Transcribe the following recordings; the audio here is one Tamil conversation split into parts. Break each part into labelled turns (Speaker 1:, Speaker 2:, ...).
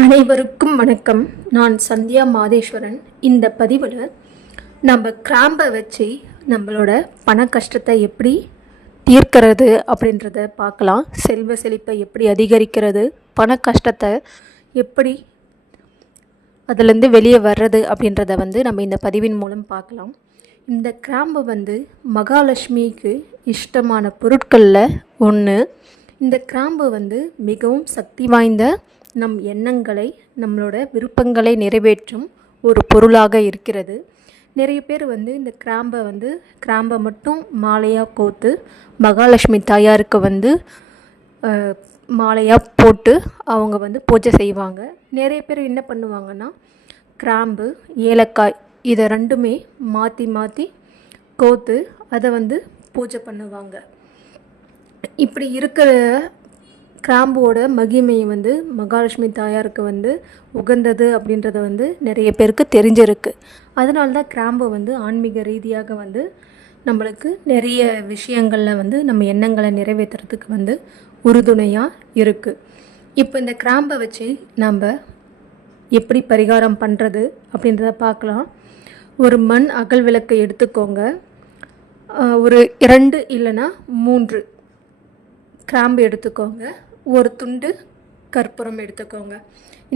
Speaker 1: அனைவருக்கும் வணக்கம். நான் சந்தியா மாதேஸ்வரன். இந்த பதிவில் நம்ம கிராம்பை வச்சு நம்மளோட பண கஷ்டத்தை எப்படி தீர்க்கிறது அப்படின்றத பார்க்கலாம். செல்வ செழிப்பை எப்படி அதிகரிக்கிறது பண கஷ்டத்தை எப்படி அதுலேருந்து வெளியே வர்றது அப்படின்றத வந்து நம்ம இந்த பதிவின் மூலம் பார்க்கலாம். இந்த கிராம்பு வந்து மகாலட்சுமிக்கு இஷ்டமான பொருட்களில் ஒன்று இந்த கிராம்பு வந்து மிகவும் சக்தி வாய்ந்த நம் எண்ணங்களை நம்மளோட விருப்பங்களை நிறைவேற்றும் ஒரு பொருளாக இருக்கிறது. நிறைய பேர் வந்து இந்த கிராம்பை வந்து கிராம்பை மட்டும் மாலையாக கோத்து மகாலட்சுமி தாயாருக்கு வந்து மாலையாக போட்டு அவங்க வந்து பூஜை செய்வாங்க. நிறைய பேர் என்ன பண்ணுவாங்கன்னா கிராம்பு ஏலக்காய் இதை ரெண்டுமே மாற்றி மாற்றி கோத்து அதை வந்து பூஜை பண்ணுவாங்க. இப்படி இருக்கிற கிராம்போட மகிமையை வந்து மகாலட்சுமி தாயாருக்கு வந்து உகந்தது அப்படின்றத வந்து நிறைய பேருக்கு தெரிஞ்சிருக்கு. அதனால தான் கிராம்பை வந்து ஆன்மீக ரீதியாக வந்து நம்மளுக்கு நிறைய விஷயங்களில் வந்து நம்ம எண்ணங்களை நிறைவேற்றுறதுக்கு வந்து உறுதுணையாக இருக்குது இப்போ இந்த கிராம்பை வச்சு நம்ம எப்படி பரிகாரம் பண்ணுறது அப்படின்றத பார்க்கலாம். ஒரு மண் அகல் விளக்கை எடுத்துக்கோங்க. ஒரு இரண்டு இல்லைன்னா மூன்று கிராம்பு எடுத்துக்கோங்க. ஒரு துண்டு கற்பூரம் எடுத்துக்கோங்க.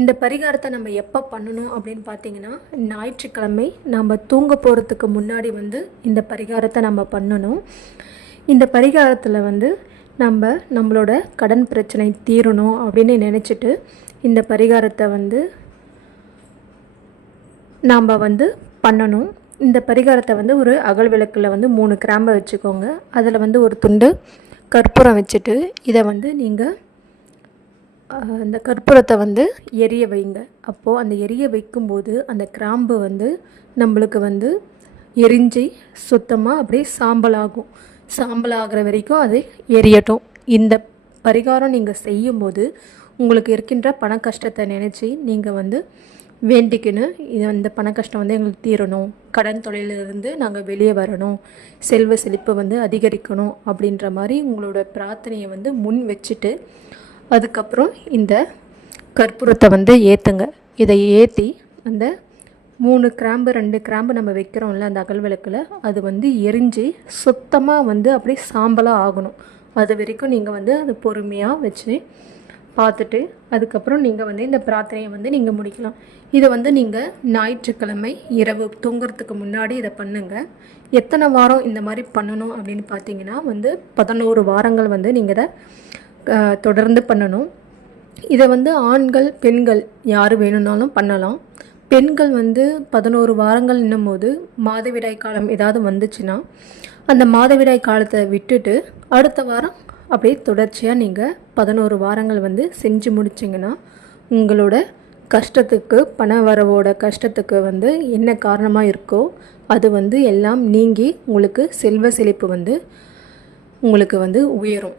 Speaker 1: இந்த பரிகாரத்தை நம்ம எப்போ பண்ணணும் அப்படின்னு பார்த்தீங்கன்னா ஞாயிற்றுக்கிழமை நம்ம தூங்க போகிறதுக்கு முன்னாடி வந்து இந்த பரிகாரத்தை நம்ம பண்ணணும். இந்த பரிகாரத்தில் வந்து நம்ம நம்மளோட கடன் பிரச்சனை தீரணும் அப்படின்னு நினச்சிட்டு இந்த பரிகாரத்தை வந்து நாம் வந்து பண்ணணும். இந்த பரிகாரத்தை வந்து ஒரு அகல் விளக்கில் வந்து மூணு கிராம்பை வச்சுக்கோங்க. அதில் வந்து ஒரு துண்டு கற்பூரம் வச்சுட்டு இதை வந்து நீங்கள் அந்த கற்பூரத்தை வந்து எரிய வைங்க. அப்போது அந்த எரிய வைக்கும்போது அந்த கிராம்பு வந்து நம்மளுக்கு வந்து எரிஞ்சு சுத்தமாக அப்படியே சாம்பல் ஆகும் சாம்பல் ஆகிற வரைக்கும் அது எரியட்டும். இந்த பரிகாரம் நீங்கள் செய்யும்போது உங்களுக்கு இருக்கின்ற பண கஷ்டத்தை நினச்சி நீங்கள் வந்து வேண்டிக்கின்னு இது இந்த பண கஷ்டம் வந்து எங்களுக்கு தீரணும். கடன் தொழிலிருந்து நாங்கள் வெளியே வரணும். செல்வ செழிப்பு வந்து அதிகரிக்கணும் அப்படின்ற மாதிரி உங்களோட பிரார்த்தனையை வந்து முன் வச்சுட்டு அதுக்கப்புறம் இந்த கற்பூரத்தை வந்து ஏற்றுங்க இதை ஏற்றி அந்த மூணு கிராம்பு ரெண்டு கிராம்பு நம்ம வைக்கிறோம்ல அந்த அகல் விளக்கில் அது வந்து எரிஞ்சு சுத்தமாக வந்து அப்படியே சாம்பலாக ஆகணும். அது வரைக்கும் நீங்கள் வந்து அது பொறுமையாக வச்சு பார்த்துட்டு அதுக்கப்புறம் நீங்கள் வந்து இந்த பிரார்த்தனையை வந்து நீங்கள் முடிக்கலாம். இதை வந்து நீங்கள் ஞாயிற்றுக்கிழமை இரவு தூங்குறதுக்கு முன்னாடி இதை பண்ணுங்கள் எத்தனை வாரம் இந்த மாதிரி பண்ணணும் அப்படின்னு பார்த்தீங்கன்னா வந்து பதினோரு வாரங்கள் வந்து நீங்கள் இதை தொடர்ந்து பண்ணணும். இதை வந்து ஆண்கள் பெண்கள் யார் வேணும்னாலும் பண்ணலாம். பெண்கள் வந்து பதினோரு வாரங்கள் இன்னும் போது மாதவிடாய் காலம் ஏதாவது வந்துச்சுன்னா அந்த மாதவிடாய் காலத்தை விட்டுட்டு அடுத்த வாரம் அப்படியே தொடர்ச்சியாக நீங்கள் பதினோரு வாரங்கள் வந்து செஞ்சு முடிச்சிங்கன்னா உங்களோட கஷ்டத்துக்கு பண வரவோட கஷ்டத்துக்கு வந்து என்ன காரணமாக இருக்கோ அது வந்து எல்லாம் நீங்கி உங்களுக்கு செல்வ செழிப்பு வந்து உங்களுக்கு வந்து உயரும்.